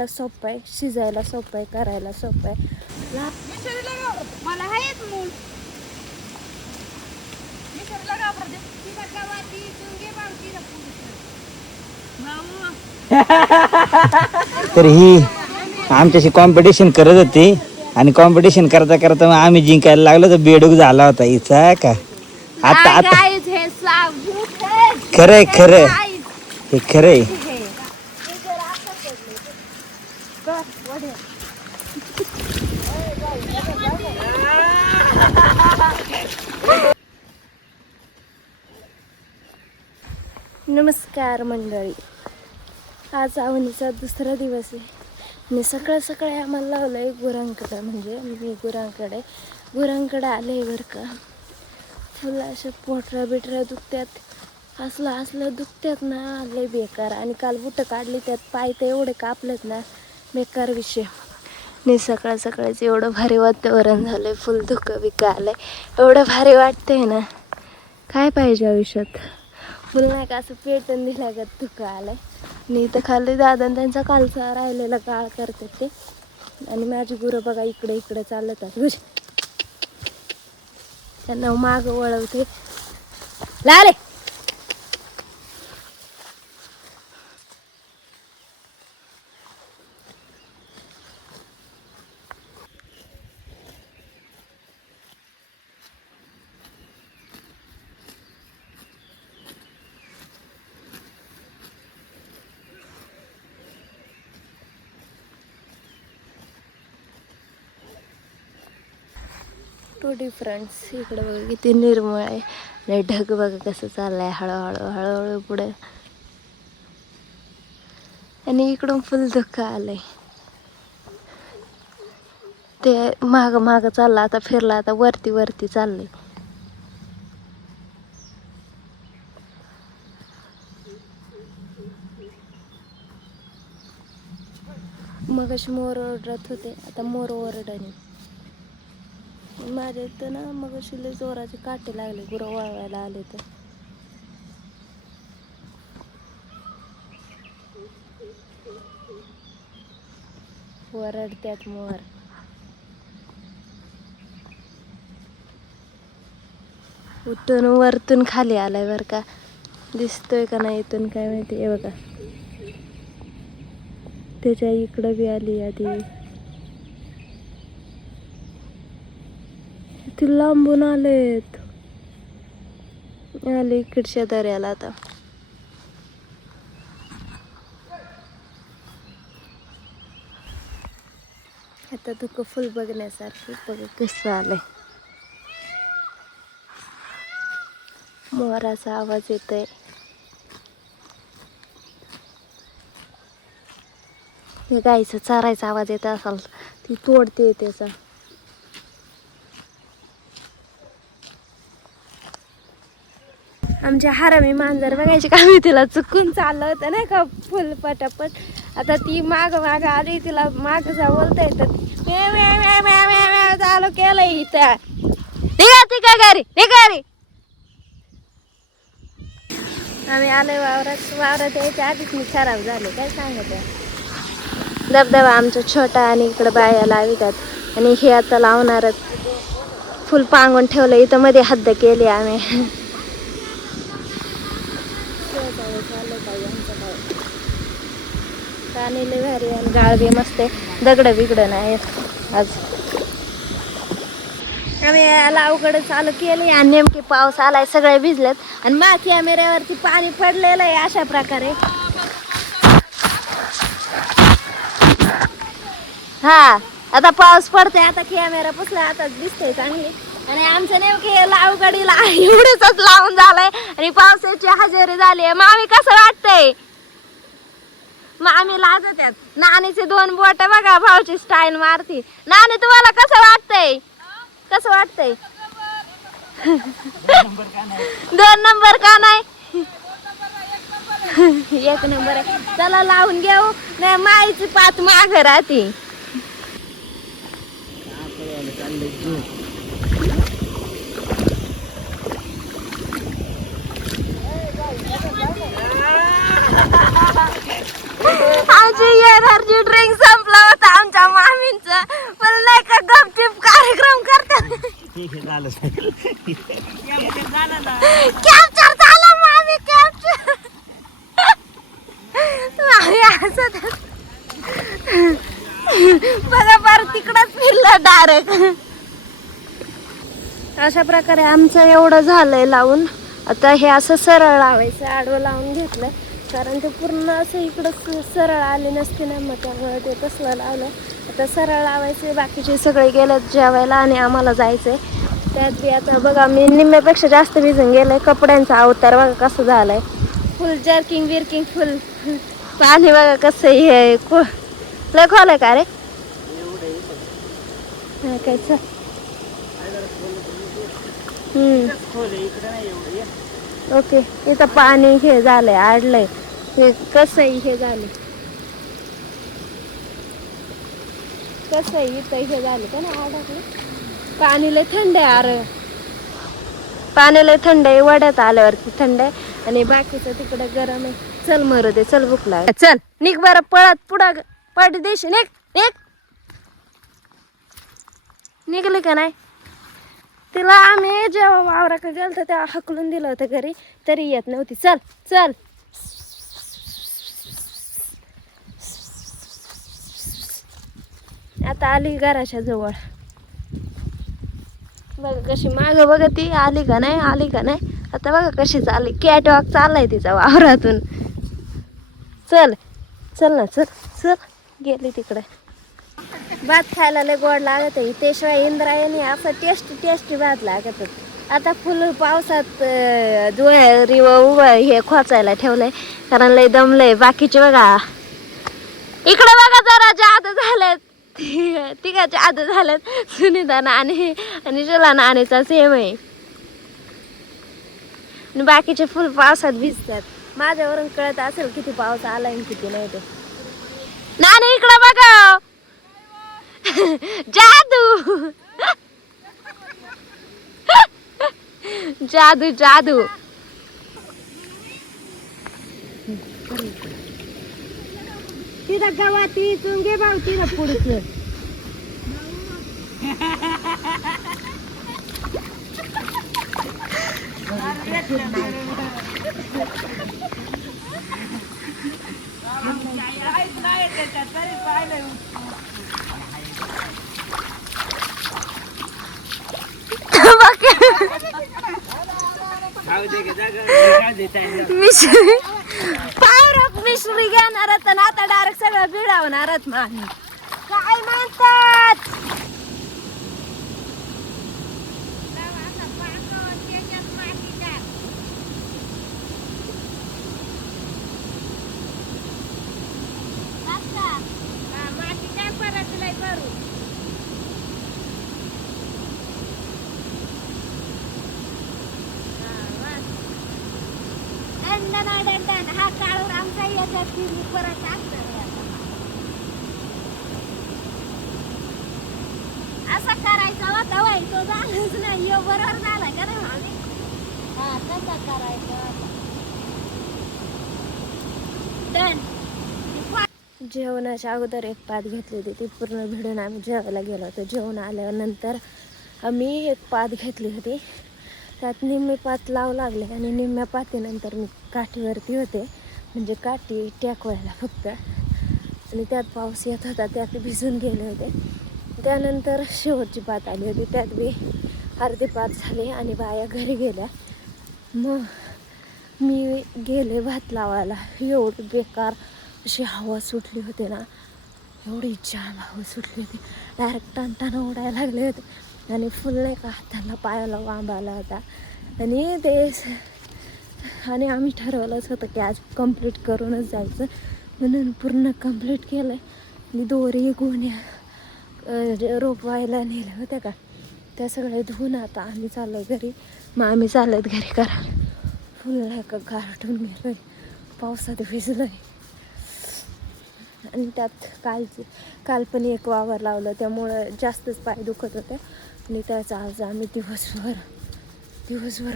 बनवायला सोपं आहे, शिजायला सोपं आहे, करायला सोपं आहे. तर ही आमच्याशी कॉम्पिटिशन करत होती आणि कॉम्पिटिशन करता करता मग आम्ही जिंकायला लागलो तर बेडूक झाला होता हिचा का. आता आता खरंय खरं हे खरंय. नमस्कार मंडळी, आज आवनीचा दुसरा दिवस आहे आणि सकाळी आम्हाला लावलं आहे गुरांकडं. म्हणजे मी गुरांकडे आले बरं का. फुलं अशा पोटऱ्या बिटऱ्या दुखत्यात, असलं दुखत्यात ना, लय बेकार. आणि काल बुटं काढली त्यात पाय तर एवढे कापलेत ना, बेकार विषय. नाही सकाळचं एवढं भारी वातावरण झालंय, फुल धुकं बिकं आलंय, एवढं भारी वाटतंय ना. काय पाहिजे आयुष्यात, फुल नाही का असं पेटून दिल्यागत धुकं आलंय. आणि इथं खाली दादा त्यांचा कालचा राहिलेला काळ करतात ते. आणि माझी गुरं बघा इकडे चालतात, त्यांना मागं वळवते. लाले टू डिफरन्स. इकडं बघा किती निर्मळ आहे आणि ढग बघा कसं चाललंय हळूहळू पुढे. आणि इकडून फुल धुकं आलंय. ते माग चाललं, आता फिरला, आता वरती चाललंय. मग अशी मोर ओरडत होते, आता मोर ओरडणे. माझ्या इथं ना मग अशी लय जोराचे काटे लागले, गुरं वळवायला आले तर. वरडत्यात मोर. उठून वरतून खाली आलाय बरं का, दिसतोय का नाही इथून काय माहिती. हे बघा त्याच्या इकडं बी आली आधी, ती लांबून आले इकडच्या दऱ्याला. आता धुकं फुल बघण्यासारखं बघ कसं आलंय. मोराचा आवाज येतोय. गाईचा चारायचा आवाज येत असाल, ती तोडते त्याचा. आमच्या हरामी मांजर बघायची का, मी तिला चुकून चाललं होतं नाही का फुल पटापट. आता ती माग आली, तिला माग जा बोलता येतं, चालू केलंय इथं. निघा घरी. आम्ही आलोय वावरात यायच्या आधीच मी खराब झाले, काय सांगत. धबधबा आमचा छोटा आणि इकडं बाया लावितात. आणि हे आता लावणारच, फुल पांगून ठेवलं इथं, मध्ये हद्द केली आम्ही. पाणी लय भारी आणि गाळ बी मस्त आहे, दगडं बिगडं नाही आज. आम्ही लावगड चालू केली आणि नेमकी पाऊस आलाय, सगळे भिजलेत. आणि माझ्या कॅमेऱ्यावरती पाणी पडलेलं आहे अशा प्रकारे. हा आता पाऊस पडते, आता कॅमेरा पुसला, आता दिसतंय चांगली. आणि आमचं नेमके लावगडीला एवढंच लावून झालंय आणि पावसाची हजेरी झाली आहे. मामी कसं वाटतंय? मामी लाजत्यात. नानीचे 2 बोट बघा, भाऊची स्टाईल मारती. नानी तुम्हाला कसं वाटतंय? 2 नंबर का नाही? 1 नंबर आहे. चला लावून घेऊ, नाही माईची पात माग राहते. आमची एनर्जी ड्रिंक मला नाही का गपचिप कार्यक्रम करतात. ठीक आहे, झालं. कॅप्चर झाला मामी, कॅप्चर. मामी हसत आहे. बघा बार तिकडच फिरलं डायरेक्ट. अशा प्रकारे आमचं एवढं झालंय लावून. आता हे असं सरळ लावायचं, आडवं लावून घेतलं कारण ते पूर्ण असं इकडं सरळ आले नसते ना, मग त्यामुळे ते तसलं लावलं. आता सरळ लावायचे. बाकीचे सगळे गेलेत जेवायला आणि आम्हाला जायचंय. त्यात बी आता बघा मी निम्म्यापेक्षा जास्त भिजून गेले. कपड्यांचा अवतार बघा कसं झालाय, फुल जर्किंग बिर्किंग फुल. पाणी बघा कसं हे लय खोल आहे का रे? हा काय चल. ओके, इथं पाणी हे झालंय, आडलंय. हे कसं हे झालं, कसं इथं हे झालं का ना आडकलं. पाणी लय थंड आहे. अरे पाणी लय थंड आहे. वड्यात आल्यावरती थंड आहे आणि बाकीचं तिकडे गरम आहे. चल मरू दे, चल भूक लागली. चल निघ बरं, पळत पुढं पट देश. निघ निघ. निघले का नाही? तिला आम्ही जेव्हा वावराकडे गेलो तर तेव्हा हकलून दिलं होतं घरी, तरी येत नव्हती. चल चल. आता आली घराच्या जवळ. बघा कशी मागं बघा ती आली का नाही, आली का नाही. आता बघा कशी चालली, कॅटवॉक चाललाय तिचा वावरातून. चल चल ना, चल चल. गेली तिकडे. भात खायला लय गोड लागत आहे. त्याशिवाय इंद्रायणी असं टेस्टी टेस्टी भात लागत. आता फुल पावसात दुहेरी उभं हे खोचायला ठेवलंय कारण लय दमलंय. बाकीचे बघा इकडे बघा जरा जादू झालेत. तिघा जादू झालेत. सुनीता नाणी आणि शुला नाणीचा सेम आहे. आणि बाकीचे फुल पावसात भिजतात. माझ्यावरून कळत असेल किती पाऊस आलाय आणि किती नाही. ते नाणी इकडे बघा, जादू जादू जादू. तिथं गवाती चुंगे भावती ना पुढचं. मिश्री पावरक मिश्री घेणार आता डायरेक्ट सगळं भिडावणार मामी. काय म्हणतात? हा काळूर आमचा याच्यात परत असं करायचं होता बाई. तो झालाच नाही. यो बरोबर झाला का नाही आम्ही. हा तसा करायचं होता. जेवणाच्या अगोदर एक पात घेतली होती, ती पूर्ण भिडून आम्ही जेवायला गेलो होतो. जेवण आल्यानंतर आम्ही एक पात घेतली होती. त्यात निम्मे पात लावू लागले आणि निम्म्या पातीनंतर मी काठीवरती होते, म्हणजे काठी टेकवायला फक्त. आणि त्यात पाऊस येत होता, त्यात भिजून गेले होते. त्यानंतर शेवटची पात आली होती, त्यात बी अर्धी पात झाली आणि बाया घरी गेल्या. मग मी गेले भात लावायला. एवढी बेकार अशी हवा सुटली होती ना, एवढी जाम हवा सुटली होती. डायरेक्ट टणटण उडायला लागले होते आणि फुल नाही का हाताला पायाला वांब आला होता. आणि आम्ही ठरवलंच होतं की आज कंप्लीट करूनच जायचं, म्हणून पूर्ण कंप्लीट केलं. आणि दोरी गोण्या रोपवायला नेल्या होत्या का, त्या सगळ्या धुवून आता आम्ही चाललो घरी. मग आम्ही चालत घरी करायला. फुल नाही का गारठून गेलोय, पावसात भिजलोय. आणि त्यात काल पण एक वावर लावलं, त्यामुळं जास्तच पाय दुखत होते. आणि त्याचा आज आम्ही दिवसभर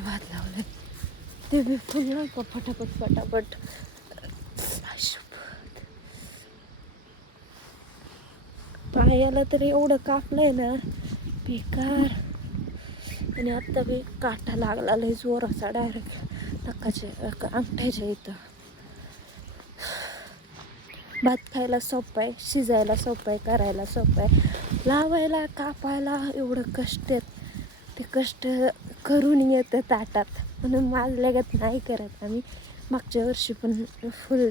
भात लावलं. ते बी फुल नाही का पायाला तर एवढं कापलंय ना बेकार. आणि आत्ता बी काटा लागला लय जोराचा डायरेक्ट नकाच्या अंगठ्याच्या इथं. भात खायला सोपं आहे, शिजायला सोपं आहे, करायला सोपं आहे, लावायला कापायला एवढं कष्ट आहेत. ते कष्ट करून येतं ताटात, म्हणून माझल्यागत नाही करत आम्ही. मागच्या वर्षी पण फुल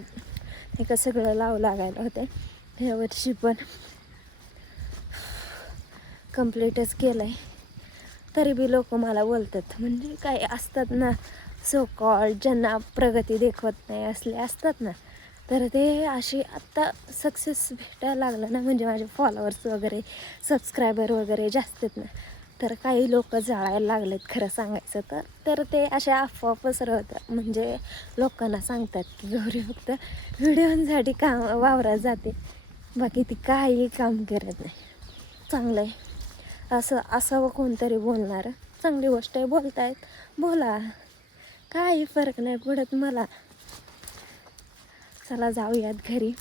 हे का सगळं लावू लागायला होते, ह्या वर्षी पण कम्प्लीटच केलं आहे. तरी बी लोक मला बोलतात, म्हणजे काय असतात ना सो कॉल्ड, ज्यांना प्रगती दाखवत नाही असले असतात ना, तर ते अशी आत्ता सक्सेस भेटायला लागलं ना, म्हणजे माझे फॉलोअर्स वगैरे सबस्क्रायबर वगैरे जास्त आहेत ना, तर काही लोक जाळायला लागलेत खरं सांगायचं तर ते असे अफवा पसरवतात. म्हणजे लोकांना सांगतात की गौरी फक्त व्हिडिओसाठी काम वावरात जाते, बाकी ती काही काम करत नाही. चांगलं आहे असं असावं कोणतरी बोलणार. चांगली गोष्ट आहे, बोलतायत बोला, काही फरक नाही पडत मला. चला जाऊयात घरी.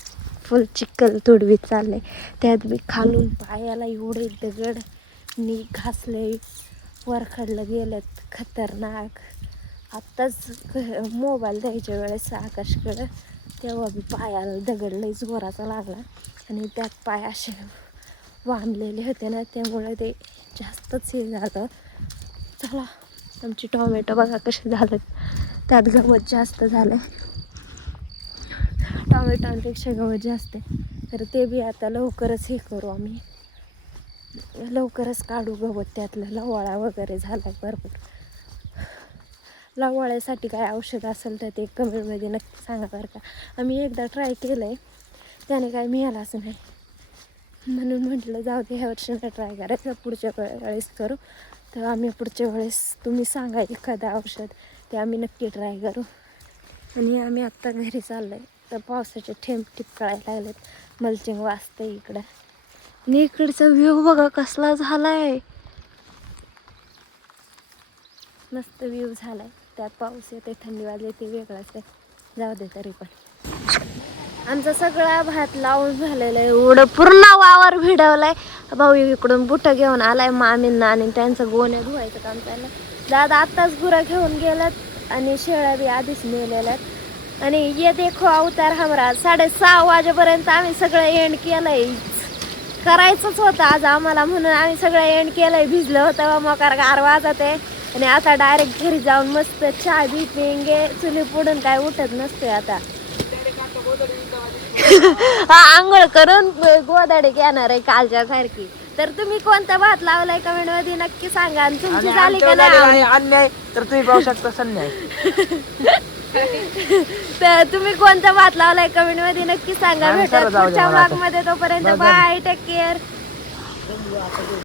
फुल चिखल तुडवीत चालले, त्यात बी खालून पायाला एवढे दगड नी घासले, वरखडलं गेलेत खतरनाक. आत्ताच मोबाईल द्यायच्या वेळेस आकाशकडं, तेव्हा बी पायाला दगड लई जोराचा लागला आणि त्यात पाय असे वांबलेले होते ना, त्यामुळे ते जास्तच हे झालं. चला आमची टोमॅटो बघा कसे झालेत, त्यात गवत जास्त झालं. टोमॅटोपेक्षा गवत जास्त आहे, तर ते बी आता लवकरच हे करू आम्ही, लवकरच काढू गवत त्यातलं. लवाळा वगैरे झाला भरपूर. लवाळ्यासाठी काय औषध असेल तर ते कमेंटमध्ये नक्की सांगा बरं का. आम्ही एकदा ट्राय केलं आहे, त्याने काय मिळालंच नाही, म्हणून म्हटलं जाऊ दे ह्या वर्षी नाही ट्राय करायचं, पुढच्या वेळेस करू. तर आम्ही पुढच्या वेळेस तुम्ही सांगा एखादं औषध, ते आम्ही नक्की ट्राय करू. आणि आम्ही आत्ता घरी चाललो आहे, तर पावसाचे थेंब टिपकायला लागलेत, मल्चिंग वाजते इकडं. आणि इकडचा व्ह्यू बघा कसला झालाय, मस्त व्ह्यू झालाय. त्यात पाऊस येते, थंडी वाजते, ते वेगळंच आहे. जाऊ दे तरी पण आमचा सगळा भात लावून झालेला आहे, एवढं पूर्ण वावर भिडवलाय. भाऊ इकडून बुटं घेऊन आलाय मामींना, आणि त्यांचं गोण्या धुवायचं काम चाललं. दादा आत्ताच गुरं घेऊन गेलात आणि शेळ्या बी आधीच नेलेल्यात. आणि ये देखो अवतार हमरा, 6:30 वाजेपर्यंत आम्ही सगळं एंड केलंय. करायचंच होतं आज आम्हाला, म्हणून आम्ही सगळं एंड केलंय. भिजलं होतं मोकार गार वाजत आहे, आणि आता डायरेक्ट घरी जाऊन मस्त चहा बी पिंगे. चुली पुढून काय उठत नसते आता. हा आंघोळ करून गोदाडे घेणार आहे कालच्या सारखी. तर तुम्ही कोणता भात लावलाय कमेंट मध्ये नक्की सांगा, आणि तुमची झाली का नाही अन्याय तर तुम्ही पाहू शकता संन्याय. तर तुम्ही कोणता भात लावलाय कमेंट मध्ये नक्की सांगा. भेटत पुढच्या ब्लॉग मध्ये, तोपर्यंत बाय, टेक केअर.